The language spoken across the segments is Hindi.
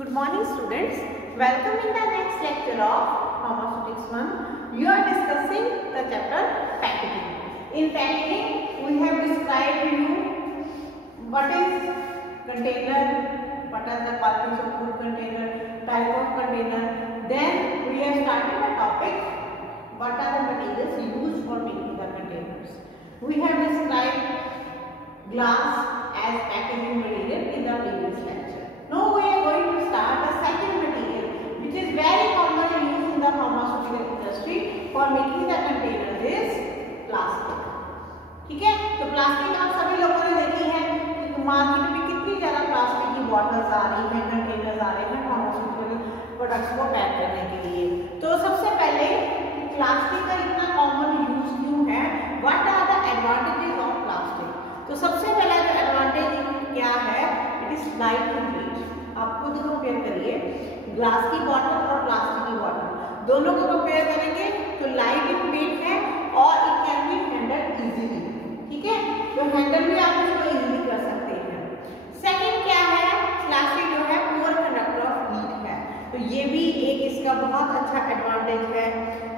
Good morning students. Welcome in the next lecture of Pharmaceutics 1. You are discussing the chapter packaging. In packaging we have described you what is container, what are the parts of food container, type of container. Then we have started the topic what are the materials used for making the containers. We have described glass as packaging material in the previous lecture. Now we are going to start the second material which is very commonly used in the pharmaceutical industry for making the containers is plastic. ठीक है, तो प्लास्टिक आप सभी लोगों ने देखी है कि मार्केट में कितनी ज्यादा प्लास्टिक की बॉटल्स आ रही हैं, कंटेनर्स आ रहे हैं फार्मास्यूटिकल प्रोडक्ट्स को पैक करने के लिए। तो सबसे पहले प्लास्टिक का इतना कॉमन यूज क्यों है, what are the advantages of plastic. तो सबसे पहला जो एडवांटेज क्या है, it is light in weight. आप खुद कंपेयर करिए ग्लास की बॉटल और प्लास्टिक की बॉटल, दोनों को कंपेयर करेंगे तो लाइट इन वेट है और it can be handled easily. ठीक है, तो हैंडल भी आप इसको इजीली कर सकते हैं। सेकंड क्या है, प्लास्टिक जो है पुअर कंडक्टर ऑफ हीट है, तो ये भी एक इसका बहुत अच्छा एडवांटेज है।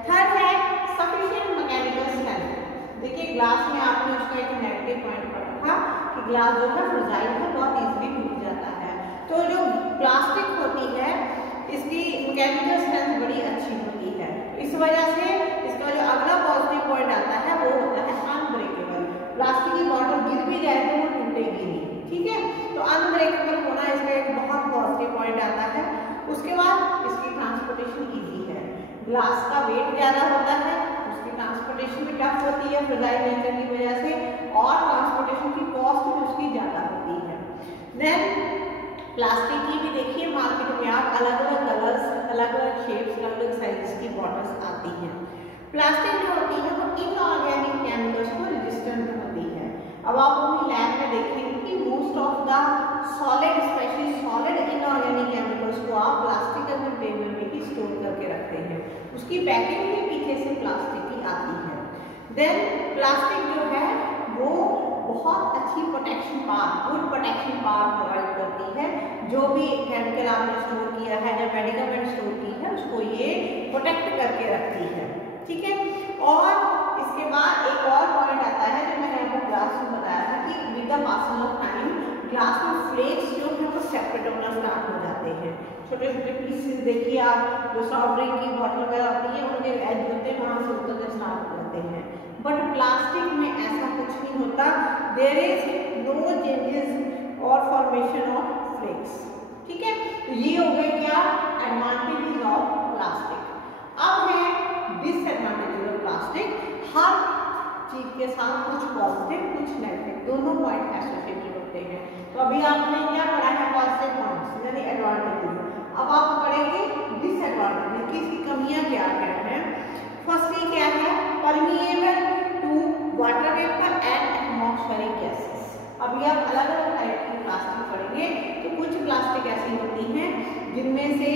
थर्ड है सफिशिएंट मैकेनिकल स्ट्रेंथ। देखिए ग्लास में आपने उसका एक नेगेटिव पॉइंट पढ़ा था कि ग्लास जो है फ्रेजाइल है, बहुत इजीली टूट जाता है। तो जो प्लास्टिक होती है इसकी मैकेनिकल स्ट्रेंथ बड़ी अच्छी होती है, इस वजह से इसका जो अगला पॉजिटिव पॉइंट आता है वो होता है अनब्रेकेबल। प्लास्टिक की बॉटल गिर भी जाए तो वो टूटेगी नहीं। ठीक है, तो अनब्रेकेबल होना इसका एक बहुत पॉजिटिव पॉइंट आता है। उसके बाद इसकी ट्रांसपोर्टेशन इजी है, ग्लास का वेट ज्यादा होता है, उसकी ट्रांसपोर्टेशन भी टफ होती है फ्रेजाइल नेचर की वजह से, और ट्रांसपोर्टेशन की कॉस्ट भी उसकी ज्यादा होती है। देन प्लास्टिक की भी देखिए मार्केट में आप अलग अलग कलर्स, अलग अलग शेप्स, अलग अलग साइजेस की बॉटल्स आती हैं। प्लास्टिक जो होती है वो इनऑर्गेनिक केमिकल्स को रेजिस्टेंट होती है। अब आप अपनी लैब में देखेंगे कि most of the solid, specially solid inorganic chemicals को आप प्लास्टिक के कंटेनर में ही स्टोर करके रखते हैं, उसकी पैकिंग भी पीछे से प्लास्टिक की आती है। देन प्लास्टिक जो है वो बहुत अच्छी protection power, good protection power provide करती है। जो भी केमिकल आपने स्टोर किया है या मेडिकमेंट स्टोर की है उसको ये प्रोटेक्ट करके रखती है। ठीक है, और इसके बाद एक और पॉइंट आता है जो मैंने आपको क्लास में बताया था कि with the passing of time glass में फ्लेक्स जो है वो सेपरेट होना स्टार्ट हो जाते हैं। छोटे छोटे पीसेस देखिए आप, जो सॉफ्ट ड्रिंक की बॉटल वगैरह होती है उनके एज होते हैं वहां से उतरने स्टार्ट हो जाते हैं, बट प्लास्टिक में ऐसा कुछ नहीं होता। देयर इज नो चेंजेस और फॉर्मेशन ऑफ फ्लेक्स। ठीक है, तो ये हो गए क्या एडवांटेजेस ऑफ प्लास्टिक। अब है डिसएडवांटेजेस ऑफ प्लास्टिक। हर चीज के साथ कुछ पॉजिटिव कुछ नेगेटिव दोनों पॉइंट एसोसिएटेड होते हैं। तो अभी आपने क्या पढ़ा है पॉजिटिव पॉइंट्स यानी एडवांटेजेस, अब आप पढ़ेंगे डिसएडवांटेजेस की इसकी कमियां क्या क्या है। फर्स्टली क्या है, permeable to water vapour and atmospheric gases. अभी आप अलग अलग टाइप की प्लास्टिक पढ़ेंगे, तो कुछ प्लास्टिक ऐसी होती हैं जिनमें से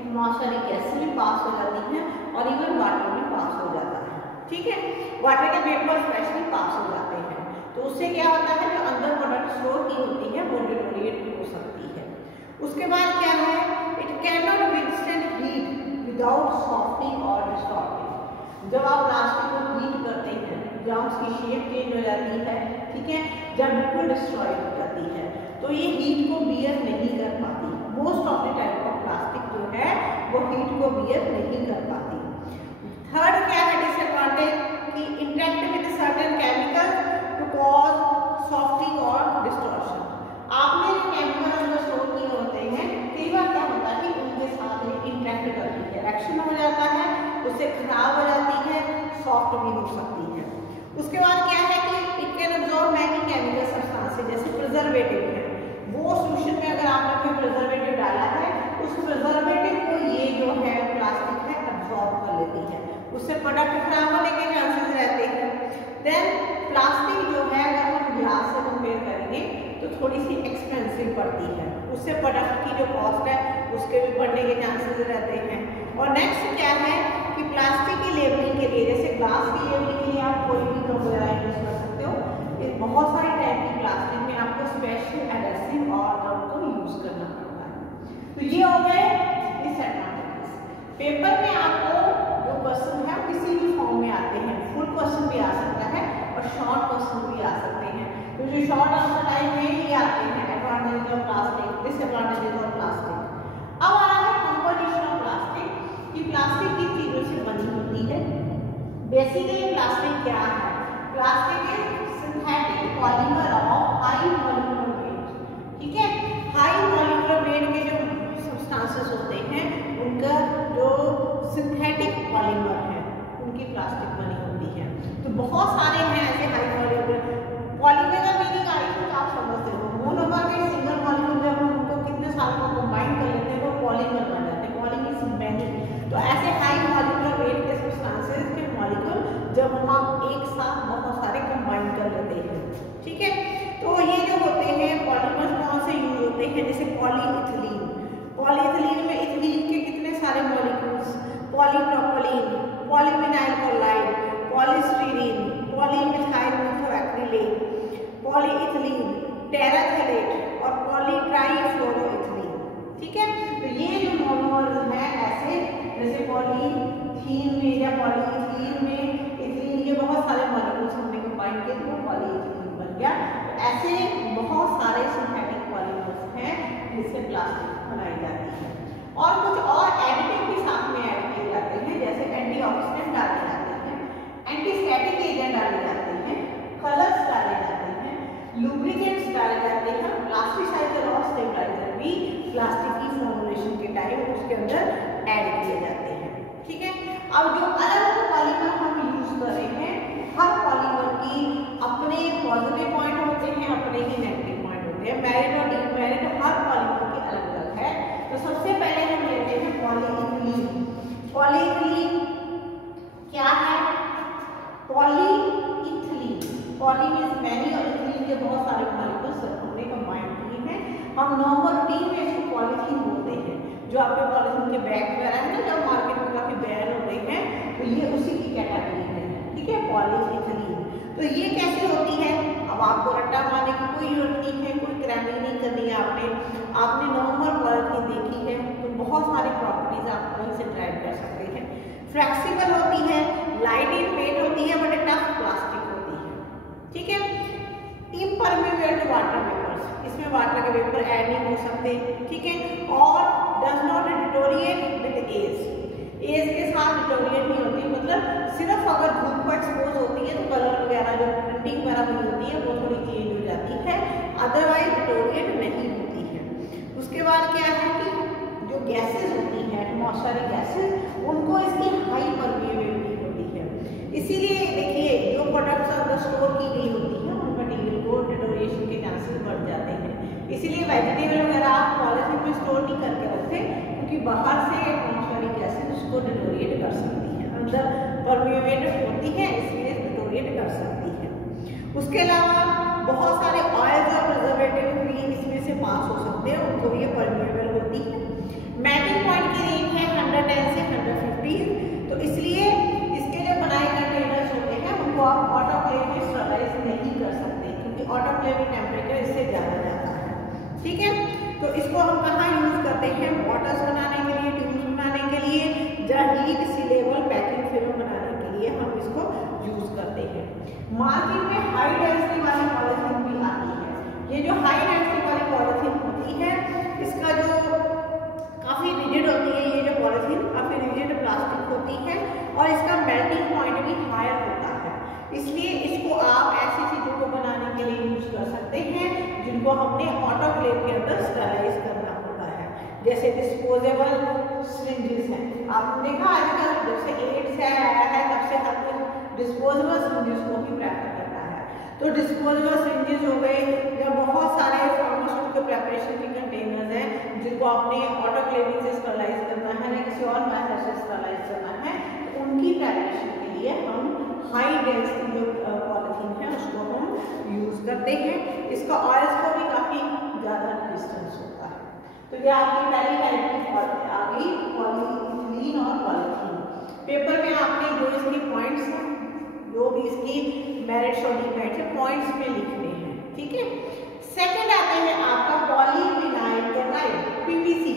एटमॉस्फेरिक गैस भी पास हो जाती हैं और इवन वाटर भी पास हो जाता है। ठीक है, वाटर के वेपर स्पेशली पास हो जाते हैं, तो उससे क्या होता है जो अंदर प्रोडक्ट स्टोर की होती है वो डिटोरिएट हो सकती है। उसके बाद क्या है, it can not withstand heat without softening और डिस्टॉर्टिंग। जब आप प्लास्टिक को हीट करते हैं जब उसकी शेप चेंज हो जाती है, ठीक है, जब बिल्कुल डिस्ट्रॉय हो जाती है तो ये हीट को बियर नहीं कर पाती। Most of the type of plastic जो है वो हीट को बियर नहीं कर पाती। थर्ड क्या है डिसएडवांटेज कि interact with certain chemicals to cause softening और डिस्टॉर्शन। आपने जो केमिकल अंदर स्टोर किए होते हैं कई बार क्या होता है कि उनके साथ इंटरेक्ट करती है, रिएक्शन हो जाता है, उससे खराब हो जाती है, सॉफ्ट भी हो सकती है। उसके बाद क्या है कि it can absorb many chemical substances, जैसे प्रिजर्वेटिव है, वो सॉल्यूशन में अगर आपने कोई प्रिजर्वेटिव डाला है उस प्रिजर्वेटिव को ये जो है प्लास्टिक है अब्सॉर्ब कर लेती है, उससे प्रोडक्ट खराब होने के चांसेस रहते हैं। देन प्लास्टिक जो है अगर हम ग्लास से कंपेयर करेंगे तो थोड़ी सी एक्सपेंसिव पड़ती है, उससे प्रोडक्ट की जो कॉस्ट है उसके भी बढ़ने के चांसेस रहते हैं। और नेक्स्ट क्या है कि प्लास्टिक की लेबलिंग के लिए, जैसे ग्लास की लेबलिंग के लिए आप कोई भी ड्रॉप वगैरह यूज कर सकते हो, बहुत सारी टाइप की प्लास्टिक में आपको स्पेशल एडहेसिव और ड्रॉप को यूज करना पड़ता है। तो ये हो गए डिसएडवांटेजेस। पेपर में आपको जो क्वेश्चन है किसी भी फॉर्म में आते हैं, फुल क्वेश्चन भी आ सकता है और शॉर्ट क्वेश्चन भी आ सकते हैं। तो जो शॉर्ट आंसर टाइप में ये आते हैं advantage of plastic, disadvantages of plastic. अब आ रहा है कंपोजिशन ऑफ प्लास्टिक कि प्लास्टिक किन चीजों से बनी होती है। बेसिकली प्लास्टिक क्या है? Plastic is synthetic polymer of high molecular weight. ठीक है, हाई मॉलिक्यूलर वेट के जो सब्सटेंसेस होते हैं उनका जो सिंथेटिक पॉलीमर है उनकी प्लास्टिक बनी होती है। तो बहुत सारे हैं ऐसे हाई मॉलिक्यूलर। पॉलीमर का मीनिंग आई थिंक आप समझते हो, मोनोमर में सिंगल मॉलिक्यूल जब हम उनको कितने साल को कंबाइन कर लेते हैं तो पॉलीमर बन जाते हैं, पॉलीमर इज मैनी। तो ऐसे हाई मॉलिक्यूलर वेट के सब्सटेंसेस के मॉलिक्यूल जब हम एक साथ बहुत सारे कंबाइन कर लेते हैं, ठीक है, तो ये जो होते हैं पॉलीमर्स कौन से यूज होते हैं? जैसे पॉलीइथिलीन। पॉलीइथिलीन में इथिलीन के कितने सारे molecules? Polypropylene, polyvinyl chloride, polystyrene, polymethyl methacrylate, polyethylene, terephthalate और पॉलीट्राइफ्लोरोइथिलीन। ठीक है, तो ये जो मोनोमर्स हैं ऐसे जैसे पॉलीथीन में या पॉलीइथिलीन में इथिलीन के बहुत सारे मॉलिक्यूल्स हमने कंबाइन किए तो पॉलीइथिलीन बन गया। ऐसे बहुत सारे सिंथेटिक पॉलीमर्स हैं जिससे प्लास्टिक बनाई जाती है। और कुछ और एडिटिव भी साथ में ऐड किए जाते हैं, जैसे एंटीऑक्सीडेंट डाले जाते हैं, एंटीस्टैटिक एजेंट डाले जाते हैं, कलर्स डाले जाते हैं, लुब्रिकेंट्स डाले जाते हैं, प्लास्टिसाइजर और स्टेबलाइजर भी प्लास्टिक की फॉर्मुलेशन के टाइम उसके अंदर ऐड किए जाते हैं। ठीक है, अब जो अलग अलग पॉलीमर हम यूज कर रहे हैं, हर पॉलीमर की अपने पॉजिटिव पॉइंट होते हैं, अपने ही नेगेटिव पॉइंट होते हैं। मेरिट और डिमेरिट हर पॉलीमर की अलग अलग है। तो सबसे पहले हम लेते हैं पॉलीइथिलीन। पॉलीइथिलीन क्या है? पॉलीइथिलीन, पॉली मींस मैनी और इथिलीन के बहुत सारे मॉलिक्यूल्स हमने कंबाइन किए हैं। हम नॉर्मल रूटीन में इसको पॉलीथीन बोलते हैं। जो आपके पॉलीथीन के बैग वगैरह है ना, जो मार्केट में काफी बैन हो रहे हैं, तो ये उसी की कैटेगरी है। ठीक है, पॉलीइथिलीन। तो ये कैसे होती है? अब आपको रट्टा मारने की कोई जरूरत नहीं है, कोई क्रैमिंग नहीं करनी है। आपने नॉर्मल पॉलीथीन देखी है तो बहुत सारी प्रॉपर्टीज आप इनसे ड्राइव कर सकते हैं। फ्लेक्सिबल होती है, लाइट इन वेट होती है, बट टफ प्लास्टिक होती है। ठीक है, इम्परमेबल टू वाटर वेपर्स, इसमें वाटर के वेपर ऐड नहीं हो सकते। ठीक है, और does not deteriorate with age, age के साथ डिटोरिएट नहीं होती, मतलब सिर्फ अगर धूप पर एक्सपोज होती है तो कलर वगैरह जो प्रिंटिंग वगैरह हुई होती है वो थोड़ी चेंज हो जाती है, अदरवाइज डिटोरिएट नहीं होती है। उसके बाद क्या है कि जो गैसेज होती हैं, एटमॉस्फेरिक गैसेज, उनको इसकी हाई परमेबिलिटी होती है। इसीलिए देखिए जो प्रोडक्ट्स अंदर स्टोर की गई होती है उन मटेरियल को डिटोरिएशन के चांसेस बढ़ जाते हैं। इसीलिए वेजिटेबल वगैरह आप पॉलिथीन में स्टोर नहीं करके रखते, क्योंकि बाहर से एटमॉस्फेरिक गैसेज उसको डिटोरिएट कर सकती है, अंदर परमेबिलिटी होती है इसलिए डिटोरिएट कर सकती है। उसके अलावा बहुत सारे ऑयल्स और प्रिजर्वेटिव भी इसमें से पास हो सकते हैं, उनको ये परमेबल होती है। मेल्टिंग पॉइंट की रेंज है 110 से 115, तो इसलिए इसके जो बनाए कंटेनर्स होते हैं उनको आप ऑटोक्लेव में स्टरलाइज नहीं कर सकते, क्योंकि ऑटोक्लेव में टेम्परेचर इससे ज़्यादा जाता है। ठीक है, तो इसको हम कहाँ यूज करते हैं? बॉटल्स बनाने के लिए, ट्यूब्स बनाने के लिए, या हीट सीलेबल पैकिंग फिल्म बनाने के लिए हम इसको यूज करते हैं। मार्केट में हाई डेंसिटी वाली पॉलिथीन भी आती है। ये जो हाई डेंसिटी वाली पॉलिथीन होती है, इसका जो काफी रिजिड होती है, ये जो पॉलिथीन काफी रिजिड प्लास्टिक होती है और इसका मेल्टिंग पॉइंट भी हायर होता है, इसलिए इसको आप ऐसी चीजों को बनाने के लिए यूज कर सकते हैं जिनको हमने ऑटोक्लेव के अंदर स्टरलाइज करना होता है। जैसे डिस्पोजेबल सिरिंजेस हैं, आपने देखा आजकल जब से एड्स आया है तब से हर कोई डिस्पोजेबल सिरिंजेस को ही प्रेफर करता है। तो डिस्पोजेबल सिरिंजेस हो गए, या बहुत सारे फार्मास्यूटिकल प्रिपरेशन के कंटेनर्स हैं जिनको आपने ऑटोक्लेविंग से स्टरलाइज करना है या किसी और मेथड से स्टरलाइज करना है, तो उनकी प्रिपरेशन के लिए हम हाई डेंसिटी जो पॉलिथीन है उसको हम यूज करते हैं। इसका ऑयल्स को भी काफी ज़्यादा डिस्टेंस होता है। तो ये आपकी पहली टाइप की आ गई पॉलीइथिलीन और पॉलीथीन। पेपर में आपने जो इसके पॉइंट्स हैं, जो भी इसकी मेरिट्स और डिमेरिट्स है, पॉइंट्स में लिखने हैं। ठीक है, सेकंड आते हैं आपका पॉलीविनाइल क्लोराइड, पीवीसी।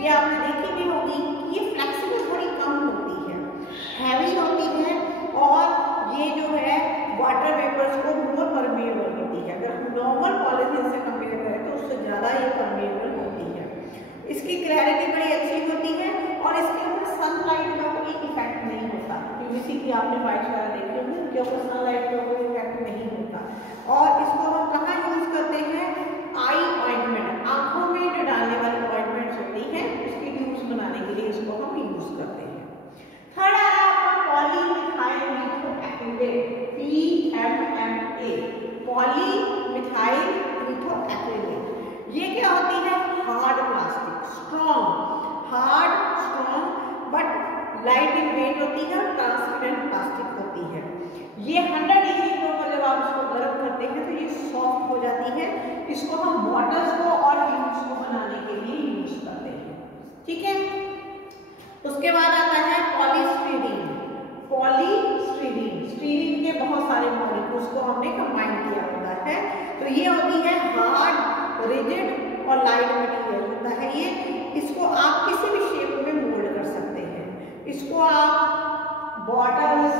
ये आपने देखी भी होगी कि ये फ्लेक्सिबल थोड़ी कम होती है, हैवी होती है, और ये जो है वाटर वेपर्स को मोर परमेएबल होती है। अगर हम नॉर्मल पॉलीथीन से कंपेयर करें तो उससे ज़्यादा ये परमेएबल होती है। इसकी क्लैरिटी बड़ी अच्छी होती है और इसके ऊपर सनलाइट का कोई इफेक्ट नहीं होता। पीवीसी की आपने वाइट वगैरह देखी होगी, उनके ऊपर सनलाइट का कोई इफेक्ट नहीं होता। और इसको हम कहाँ यूज करते हैं? आई ऑइंटमेंट, आंखों में जो डालने वाली ऑइंटमेंट्स होती हैं उसकी ट्यूब्स बनाने के लिए इसको हम यूज करते हैं। थर्ड आ रहा है आपका पॉलीमिथाइल मेथोएक्रिलेट, PMMA, पॉलीमिथाइल मेथोएक्रिलेट। ये क्या होती है? Hard plastic, hard strong but light in weight होती है और ट्रांसपेरेंट प्लास्टिक होती है। ये 100 डिग्री के ऊपर जब आप इसको गर्म करते हैं तो ये सॉफ्ट हो जाती है। इसको हम बॉटल्स को और ट्यूब्स को बनाने के लिए यूज करते हैं। ठीक है, उसके बाद आता है पॉलीस्टीरीन। स्टीरीन के बहुत सारे मॉलिक्यूल्स को हमने कंबाइन किया होता है। तो ये होती है हार्ड, रिजिड और लाइट मटेरियल होता है ये। इसको आप किसी भी शेप में मोल्ड कर सकते हैं। इसको आप बॉटल्स,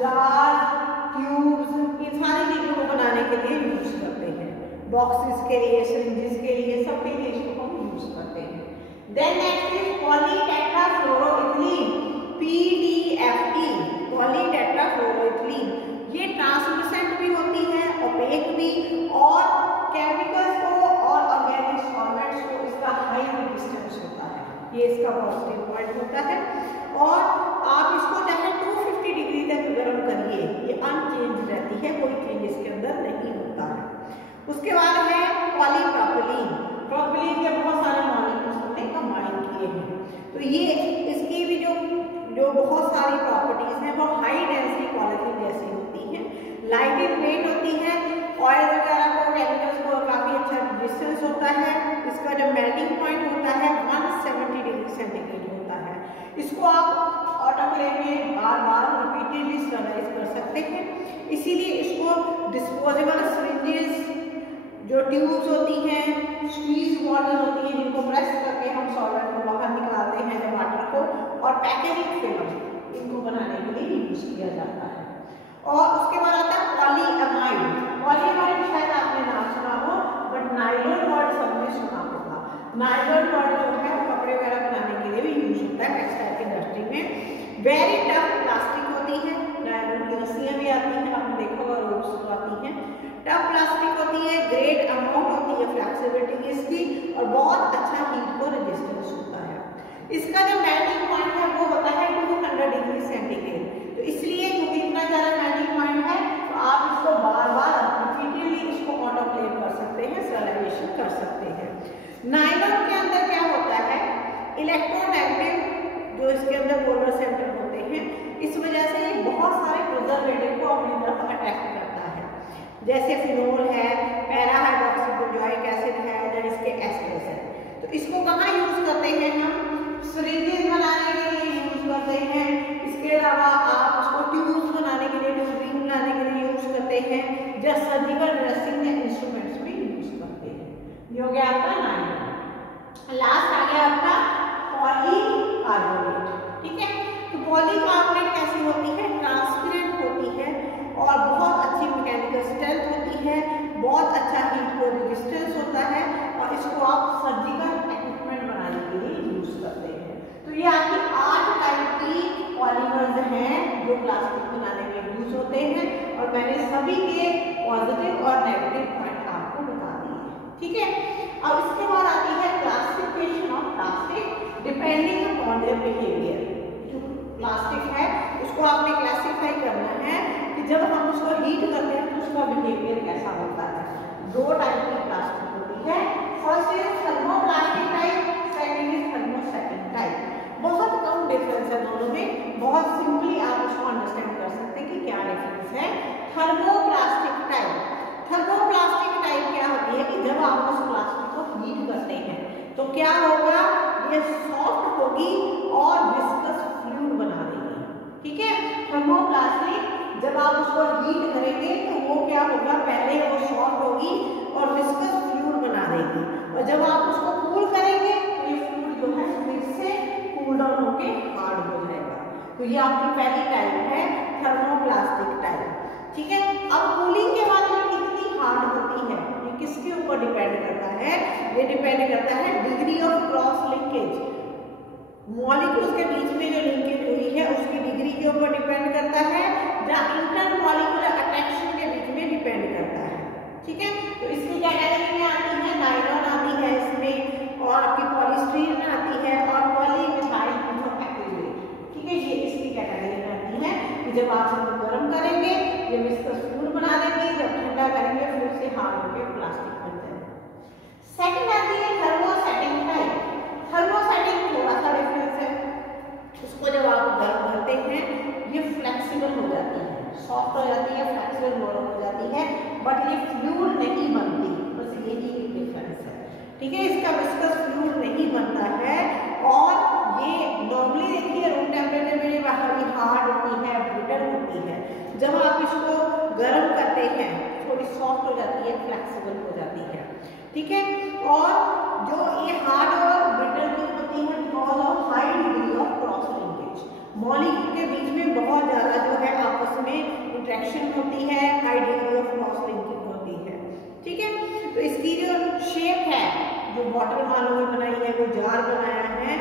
जार, ट्यूब्स, इन सारी चीजों को बनाने के लिए यूज करते हैं। बॉक्सेस के लिए, सिरिंजेस के लिए, सब के लिए इसको हम यूज करते हैं। Then next is polytetrafluoroethylene, PTFE, polytetrafluoroethylene. ये ट्रांसलूसेंट भी होती है, ओपेक भी, और केमिकल्स को और ऑर्गेनिक सॉल्वेंट्स को इसका हाई रेजिस्टेंस होता है। ये इसका पॉजिटिव पॉइंट होता है। और आप इसको चाहे 250 डिग्री तक गर्म करिए, ये अनचेंज रहती है, कोई चेंज इसके अंदर नहीं होता है। उसके बाद है पॉलीप्रोपिलीन। प्रोपिलीन के बहुत सारे मॉलिक्यूल्स हमने कंबाइन किए हैं। तो ये इसकी भी जो बहुत सारी प्रॉपर्टीज हैं वो हाई डेंसिटी पॉलीथीन जैसी होती हैं, लाइट इन वेट होती है, ऑयल वगैरह को, केमिकल्स को काफी अच्छा रेजिस्टेंस होता है। इसका जो मेल्टिंग पॉइंट होता है 170 डिग्री सेंटीग्रेड होता है। इसको आप ऑटोक्लेव में बार बार रिपीटेडली स्टरलाइज कर सकते हैं। इसीलिए इसको डिस्पोजेबल सिरिंजेस, जो ट्यूब्स होती हैं, स्क्वीज बॉटल होती है जिनको प्रेस करके हम सॉल्वेंट को बाहर निकालते हैं, जो वाटर को, और पैकेजिंग फिल्म, इनको बनाने के लिए यूज किया जाता है। और उसके बाद आता है पॉलीएमाइड। पॉलीएमाइड शायद आपने नाम सुना हो, बट नायलॉन वर्ड सबने सुना होगा। नायलॉन वर्ड जो है कपड़े वगैरह बनाने के लिए भी यूज होता है टेक्सटाइल इंडस्ट्री में। वेरी टफ प्लास्टिक होती है, नायलॉन की रस्सियां भी आती हैं, आपने देखा होगा, रोड्स आती हैं। टफ प्लास्टिक होती है, ग्रेट अमाउंट होती है फ्लेक्सिबिलिटी इसकी, और बहुत अच्छा हीट को रेजिस्टेंस होता है। इसका जो मेल्टिंग पॉइंट है वो होता है 200 डिग्री सेंटीग्रेड। तो इसलिए क्योंकि इतना ज़्यादा मेल्टिंग पॉइंट है तो आप इसको बार बार रिपीटेडली इसको ऑटोक्लेव कर सकते हैं, स्टरलाइजेशन कर सकते हैं। नायलॉन के अंदर क्या होता है? इलेक्ट्रोनेगेटिव जो इसके अंदर पोलर सेंटर होते हैं, इस वजह से ये बहुत सारे प्रिजर्वेटिव को अपनी तरफ अटैक करता है, जैसे फिनोल है, पैराहाइड्रोक्सी बेंजोइक एसिड है, या इसके एस्टर्स है। तो इसको कहाँ यूज करते हैं? हम सिरिंजेस बनाने के लिए यूज करते हैं। इसके अलावा आप उसको ट्यूब्स बनाने के लिए, ट्यूबिंग बनाने के लिए यूज करते हैं, या सर्जिकल ड्रेसिंग या इंस्ट्रूमेंट्स में यूज करते हैं। ये हो गया आपका नायलॉन। लास्ट आ गया आपका पॉलीकार्बोनेट। ठीक है, तो पॉलीकार्बोनेट कैसी होती है? ट्रांसपेरेंट होती है और बहुत अच्छी मैकेनिकल स्ट्रेंथ होती है, बहुत अच्छा हीट को रेजिस्टेंस होता है, और इसको आप सर्जिकल इक्विपमेंट बनाने के लिए यूज करते हैं। तो ये आपकी 8 टाइप की पॉलीमर्स हैं जो प्लास्टिक बनाने में यूज होते हैं, और मैंने सभी के पॉजिटिव और नेगेटिव पॉइंट आपको बता दिए। ठीक है, अब इसके बाद आती है classification of plastic depending upon their behaviour. जो प्लास्टिक है उसको आपने क्लासिफाई करना है कि जब हम उसको हीट करते हैं तो उसका बिहेवियर कैसा होता है। 2 टाइप की प्लास्टिक होती है, first is thermoplastic type, second is thermosetting type. बहुत कम डिफरेंस है दोनों में, बहुत सिंपली आप उसको अंडरस्टैंड कर सकते हैं कि क्या डिफरेंस है। थर्मोप्लास्टिक टाइप, थर्मोप्लास्टिक टाइप क्या होती है कि जब आप उस प्लास्टिक को हीट करते हैं तो क्या होगा, ये सॉफ्ट होगी और विस्कस फ्लूइड बना देगी। ठीक है, थर्मोप्लास्टिक जब आप उसको हीट करेंगे तो वो क्या होगा, पहले वो सॉफ्ट होगी और विस्कस फ्लूइड बना देगी, और जब आप उसको तो ये आपकी पहली टाइप है थर्मोप्लास्टिक टाइप। ठीक है, अब कूलिंग के बाद में कितनी हार्ड होती है ये किसके ऊपर डिपेंड करता है? ये डिपेंड करता है degree of cross linkage, molecules के बीच में जो लिंकेज हुई है उसकी डिग्री के ऊपर डिपेंड करता है, या इंटरमॉलिक्यूलर अट्रैक्शन के बीच में डिपेंड करता है। ठीक है, तो इसकी कैटेगरी में आती है नायलॉन आती है इसमें, और आपकी पॉलीस्टीरीन आती है, और पॉलीमिथाइल मीथोएक्रिलेट। ठीक है, ये इसकी कैटेगरी में आती है कि जब आप इसको गर्म करेंगे ये विस्कस फ्लूइड बना देंगे, जब ठंडा करेंगे फिर से हार्ड होकर प्लास्टिक बन जाएगा। सेकंड आती है थर्मोसेटिंग टाइप। थर्मोसेटिंग थोड़ा सा डिफरेंस है, उसको जब आप गर्म करते हैं ये फ्लेक्सिबल हो जाती है, सॉफ्ट हो जाती है, फ्लेक्सिबल हो जाती है, बट ये फ्लूइड नहीं बनती, बस यही एक डिफरेंस है। ठीक है, इसका विस्कस फ्लूइड नहीं बनता है, और ये नॉर्मली देखिए रूम टेम्परेचर में ये हार्ड होती है, ब्रिटल होती है, जब आप इसको गर्म करते हैं थोड़ी सॉफ्ट हो जाती है, फ्लेक्सिबल हो जाती है। ठीक है, और जो ये हार्ड और ब्रिटल क्यों होती है? Because of high degree of cross linkage, molecule के बीच में बहुत ज्यादा जो है आपस में इंटरेक्शन होती है, high degree of cross linking होती है। ठीक है, तो इसकी जो शेप है, जो बॉटल मान लो बनाई है, कोई जार बनाया है,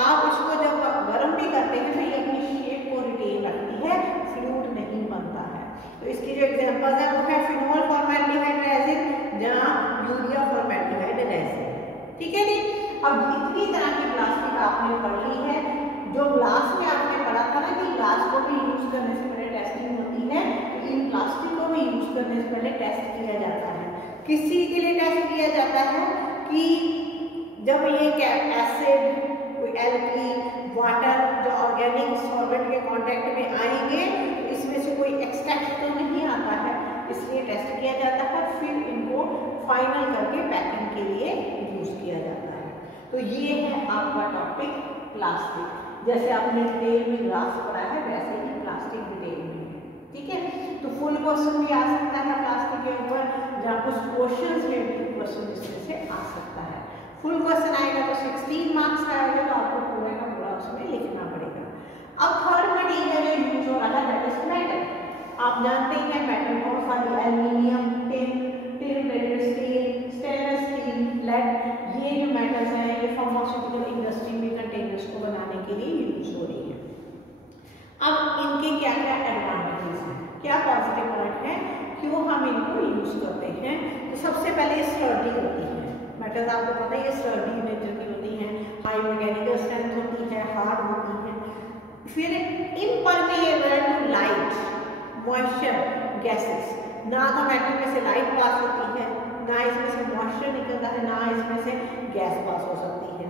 आप इसको जब गर्म भी करते हैं तो ये अपनी शेप को रिटेन रखती है, फ्लूइड नहीं बनता है। तो इसकी जो एग्जांपल्स है वो है फिनोल फॉर्मेल्डिहाइड रेजिन, जहां यूरिया फॉर्मेल्डिहाइड रेजिन। ठीक है जी, अब इतनी तरह की प्लास्टिक आपने पढ़ ली है। जो ग्लास में आपने पढ़ा था ना कि ग्लास को भी यूज करने से पहले टेस्टिंग होती है, तो इन प्लास्टिक को भी यूज करने से पहले टेस्ट किया जाता है। किस चीज के लिए टेस्ट किया जाता है? कि जब ये एसिड, एल्कली, वाटर जो ऑर्गेनिक सॉल्वेंट के कांटेक्ट में आएंगे इसमें से कोई एक्सट्रैक्ट तो नहीं आता है, इसलिए टेस्ट किया जाता है, फिर इनको फाइनल करके पैकिंग के लिए यूज किया जाता है। तो ये है आपका टॉपिक प्लास्टिक। जैसे आपने डिटेल में ग्लास पढ़ा है वैसे ही प्लास्टिक डिटेल में है। ठीक है, तो फुल क्वेश्चन भी आ सकता है प्लास्टिक के ऊपर, या कुछ क्वेश्चंस में भी क्वेश्चन इसमें से आ सकता है। फुल क्वेश्चन आएगा तो 16 मार्क्स का आएगा, तो आपको पूरा का पूरा उसमें लिखना पड़ेगा। अब थर्ड मटेरियल जो यूज हो रहा है दैट इज मेटल। आप जानते हैं मेटल बहुत सारी, aluminium, tin plated steel, stainless steel, lead, ये जो मेटल्स हैं ये फार्मास्यूटिकल इंडस्ट्री में कंटेनर्स को बनाने के लिए यूज हो रही है। अब इनके क्या क्या एडवांटेजेस हैं, क्या पॉजिटिव पॉइंट है, क्यों हम इनको यूज करते हैं? तो सबसे पहले स्टर्डी होती है। मेटल्स आपको पता ही है स्टर्डी नेचर की होती हैं, हाई मैकेनिकल स्ट्रेंथ होती है, हार्ड होती है। फिर इम्परमेएबल टू लाइट, मॉइस्चर, गैसेस, ना तो मेटल में से लाइट पास होती है, ना इसमें से मॉइस्चर निकलता है, ना इसमें से गैस पास हो सकती है।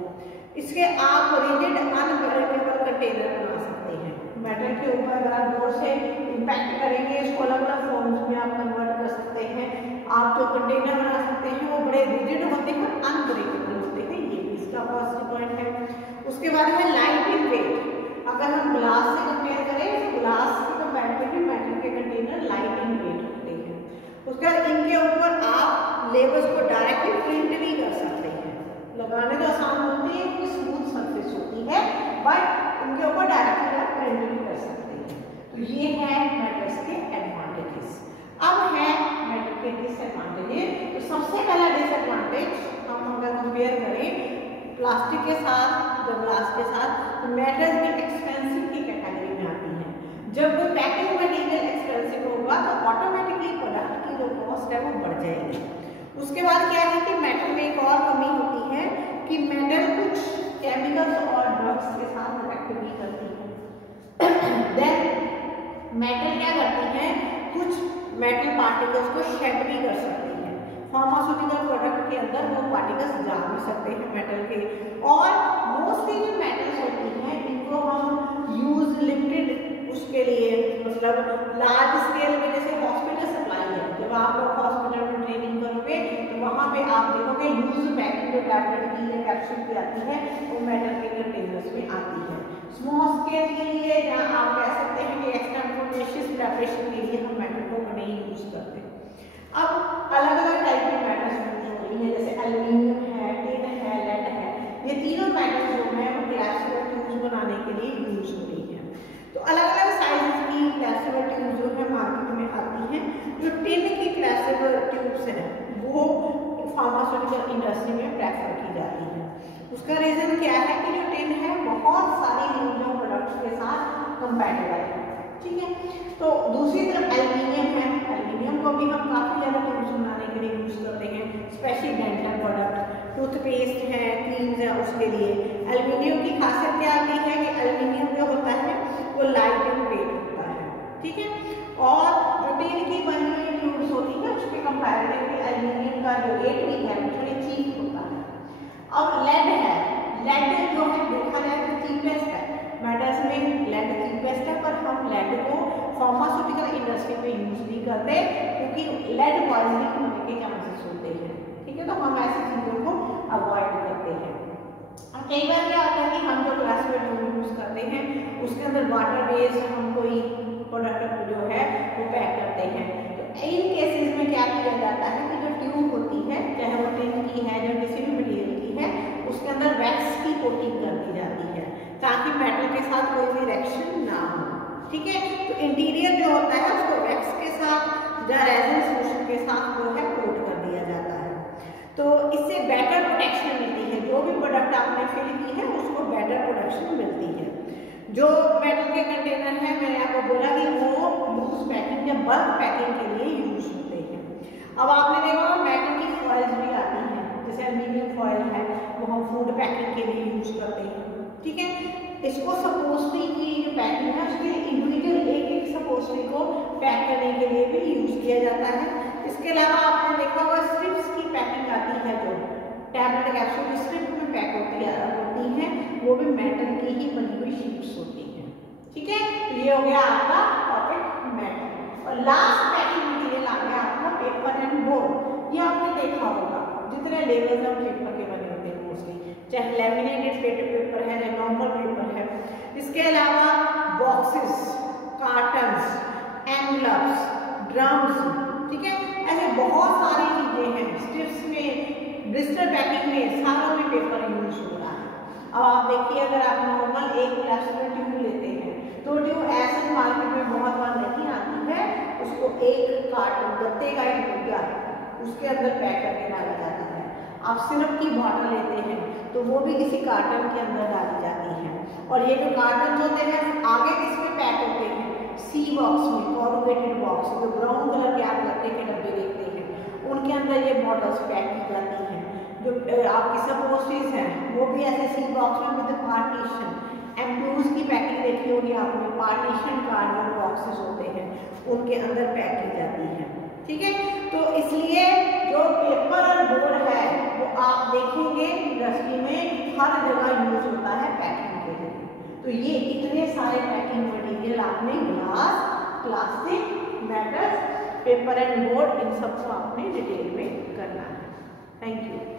इसके आप रिजिड अनब्रेकेबल कंटेनर बना सकते हैं। मेटल के ऊपर अगर आप जोर से इम्पैक्ट करेंगे इसको अलग अलग फॉर्म्स में आप कन्वर्ट कर सकते हैं। आप जो कंटेनर बना सकते हैं वो बड़े रिजिड होते हैं, अनब्रेकेबल होते हैं, ये भी इसका पॉजिटिव पॉइंट है। उसके बाद है लाइट इन वेट। अगर हम ग्लास से कंपेयर करें तो ग्लास के कंपैरेटिवली मेटल के कंटेनर लाइट इन वेट होते हैं। उसके बाद इनके ऊपर आप लेबल्स को डायरेक्टली प्रिंट भी कर सकते हैं। लगाने तो आसान होती है क्योंकि स्मूथ सरफेस होती है, बट इनके ऊपर डायरेक्टली आप प्रिंट भी कर सकते हैं। तो ये है मेटल्स के एडवांटेजेस। अब है मेटल के डिसएडवांटेजेस। तो सबसे पहला डिसएडवांटेज हम अगर कंपेयर करें प्लास्टिक के साथ या ग्लास के साथ, तो मेटल्स भी एक्सपेंसिव की कैटेगरी में आती हैं। जब कोई पैकिंग मटेरियल एक्सपेंसिव होगा तो ऑटोमेटिकली प्रोडक्ट की जो कॉस्ट है वो बढ़ जाएगी। उसके बाद क्या है कि मेटल में एक और कमी होती है कि मेटल कुछ केमिकल्स और ड्रग्स के साथ रिएक्ट भी करती है। देन मेटल क्या करती है, कुछ मेटल पार्टिकल्स को शेड भी कर सकती है। फार्मास्यूटिकल प्रोडक्ट के अंदर वो पार्टिकल्स जा भी सकते हैं मेटल के। और मोस्टली जो मेटल्स होती हैं इनको हम यूज लिमिटेड उसके लिए, मतलब लार्ज स्केल में, जैसे हॉस्पिटल सप्लाई है, जब आप लोग हॉस्पिटल में ट्रेनिंग करोगे तो वहाँ पे आप देखोगे यूज पैकिंग जो टैबलेट की या कैप्सूल की आती है वो मेटल के कंटेनर्स में आती है। स्मॉल स्केल के लिए या आप कह सकते हैं कि एक्सटेम्पोरेशियस प्रिपरेशन के लिए हम मेटल को नहीं यूज करते। अब अलग अलग टाइप की मेटल्स यूज हो रही है, जैसे एल्यूमिनियम है, टिन है, लेड है, ये तीनों मेटल्स जो है वो ग्लास ट्यूब्स बनाने के लिए यूज हो रही है। तो तो अलग अलग साइज की फ्लेक्सिबल ट्यूब जो है मार्केट में आती हैं। जो टिन की फ्लेक्सिबल ट्यूब्स हैं वो फार्मास्यूटिकल इंडस्ट्री में प्रेफर की जाती है। उसका रीजन क्या है कि जो टिन है बहुत सारी न्यूट्रिशन प्रोडक्ट्स के साथ कंपैटिबल है, ठीक है। तो दूसरी तरफ एल्युमिनियम है, एल्युमिनियम को भी हम काफी ज्यादा ट्यूब्स बनाने के लिए यूज करते हैं, स्पेशली डेंटल प्रोडक्ट, टूथपेस्ट है, क्रीम्स है, उसके लिए एल्युमिनियम की खासियत क्या आती है कि एल्युमिनियम जो होता है वो लाइट इन वेट होता है, ठीक है। और जो टिन की बनी हुई ट्यूब्स होती है उसके कंपैरेटिवली एल्युमिनियम का जो वेट भी है वो थोड़ी चीप होता है। अब लेड है, लेड जो है देखा जाए तो चीपेस्ट है, मेटल्स में लेड चीपेस्ट है, पर हम लेड को फार्मास्यूटिकल इंडस्ट्री में यूज नहीं करते क्योंकि लेड पॉइजनिंग होने के चांसेस होते हैं, ठीक है। तो हम ऐसी चीजों को अवॉइड करते हैं। और कई बार क्या होता है कि हम जो प्लास्टिक ट्यूब यूज करते हैं उसके अंदर वाटर बेस्ड हम कोई प्रोडक्ट जो है वो पैक करते हैं। तो इन केसेस में क्या किया जाता है कि जो ट्यूब होती है चाहे वो टिन की है या किसी भी मटेरियल की है उसके अंदर वैक्स की कोटिंग कर दी जाती है ताकि मेटल के साथ कोई भी रिएक्शन ना हो, ठीक है। तो इंटीरियर जो होता है उसको वैक्स के साथ या रेजिन सोल्यूशन के साथ जो है कोट कर दिया जाता है। तो इससे बेटर प्रोटेक्शन मिलती है, जो भी प्रोडक्ट आपने फिल की है उसको बेटर प्रोटेक्शन मिलती है। जो मेटल के कंटेनर है मैंने आपको बोला कि वो लूज पैकिंग या बल्क पैकिंग के लिए यूज होते हैं। अब आपने देखा मेटल की फॉइल्स भी आती हैं, जैसे एल्यूमिनियम फॉइल है वो हम फूड पैकिंग के लिए यूज करते हैं, ठीक है। इसको सपोस्ट्री की जो पैकिंग है उसके इंडिविजुअल एक एक सपोस्ट्री को पैक करने के लिए भी यूज किया जाता है। इसके अलावा आपने देखा होगा स्ट्रिप्स की पैकिंग आती है, जो टैबलेट कैप्सूल स्ट्रिप में पैक होती है वो भी मेटल की ही बनी हुई शीट्स होती हैं, ठीक है। तो ये हो गया आपका टॉपिक मेटल। और लास्ट पैकिंग मटीरियल आ गया आपका पेपर एंड बोर्ड। ये आपने देखा होगा जितने लेवल्स हम पेपर के बने होते हैं मोस्टली, चाहे लैमिनेटेड पेपर है या नॉर्मल पेपर है। इसके अलावा बॉक्सेस, कार्टन्स, एनवलप्स, ड्रम्स, ठीक है, ऐसे बहुत सारी चीजें हैं। स्ट्रिप्स में, ब्लिस्टर पैकिंग में, सारों में पेपर यूज हो रहा है। अब आप देखिए अगर आप नॉर्मल एक प्लास्टिक ट्यूब लेते हैं तो ट्यूब ऐसे मार्केट में बहुत बार नहीं आती है, उसको एक कार्टन गत्ते का ही टुकड़ा उसके अंदर पैक करके डाला जाता है। आप सिरप की बॉटल लेते हैं तो वो भी किसी कार्टन के अंदर डाली जाती है। और ये जो कार्टन होते हैं आगे किसमें पैक होते हैं, सी बॉक्स में, कॉर्रुगेटेड बॉक्स, जो ब्राउन कलर के आप गत्ते के डब्बे देखते हैं उनके अंदर ये बॉटल्स पैक की जाती हैं। जो आपकी सपोस्ट्रीज हैं वो भी ऐसे सी बॉक्स में विद पार्टीशन, एम्प्यूज की पैकिंग देखी होगी आपने, पार्टीशन कार्डबोर्ड बॉक्सेस होते हैं उनके अंदर पैक की जाती है, ठीक है। तो इसलिए जो पेपर और बोर्ड है वो आप देखेंगे इंडस्ट्री में हर जगह यूज होता है पैकिंग के लिए। तो ये इतने सारे पैकिंग मटेरियल आपने glass, plastic, metal, paper and board इन सबको आपने डिटेल में करना है। Thank you.